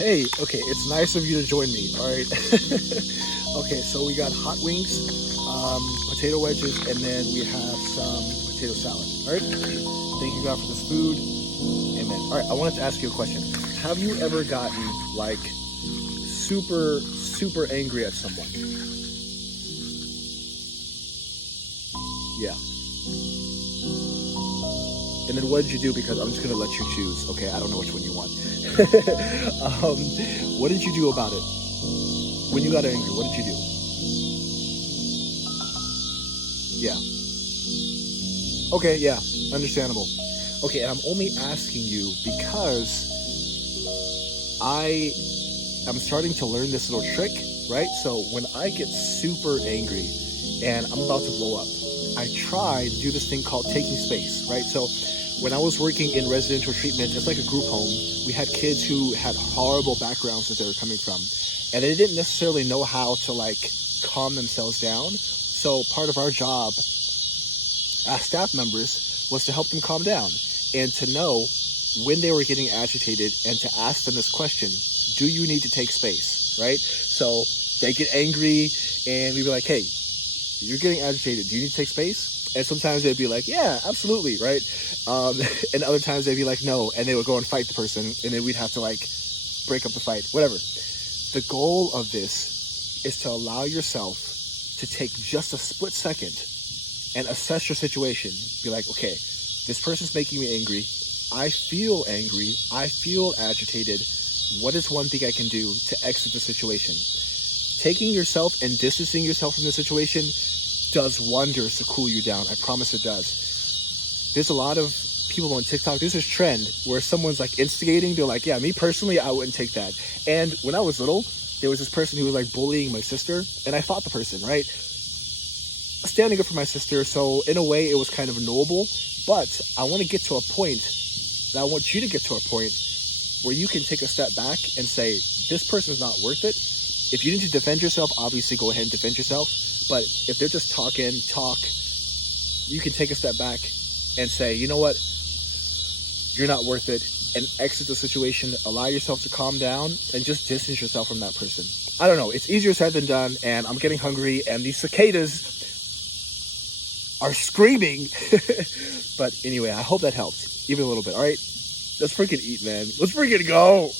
Hey, okay, it's nice of you to join me, all right? Okay, so we got hot wings, potato wedges, and then we have some potato salad, all right? Thank you, God, for this food. Amen. All right, I wanted to ask you a question. Have you ever gotten, like, super, super angry at someone? Yeah. And then what did you do? Because I'm just going to let you choose. Okay, I don't know which one you want. What did you do about it? When you got angry, what did you do? Yeah. Okay, yeah, understandable. Okay, and I'm only asking you because I'm starting to learn this little trick, right? So when I get super angry and I'm about to blow up, I try to do this thing called taking space, right? So when I was working in residential treatment, it's like a group home. We had kids who had horrible backgrounds that they were coming from, and they didn't necessarily know how to like calm themselves down. So part of our job as staff members was to help them calm down and to know when they were getting agitated and to ask them this question: do you need to take space, right? So they get angry and we'd be like, hey, you're getting agitated. Do you need to take space? And sometimes they'd be like, yeah, absolutely, right? And other times they'd be like, no, and they would go and fight the person, and then we'd have to like break up the fight, whatever. The goal of this is to allow yourself to take just a split second and assess your situation. Be like, okay, this person's making me angry. I feel angry. I feel agitated. What is one thing I can do to exit the situation? Taking yourself and distancing yourself from the situation does wonders to cool you down. I promise it does. There's a lot of people on TikTok, there's this trend where someone's like instigating. They're like, yeah, me personally, I wouldn't take that. And when I was little, there was this person who was like bullying my sister, and I fought the person, right? Standing up for my sister. So in a way, it was kind of noble, but I want to get to a point, and I want you to get to a point where you can take a step back and say, this person's not worth it. If you need to defend yourself, obviously go ahead and defend yourself. But if they're just talk, you can take a step back and say, you know what? You're not worth it, and exit the situation. Allow yourself to calm down and just distance yourself from that person. I don't know. It's easier said than done, and I'm getting hungry, and these cicadas are screaming. But anyway, I hope that helped even a little bit. All right, let's freaking eat, man. Let's freaking go.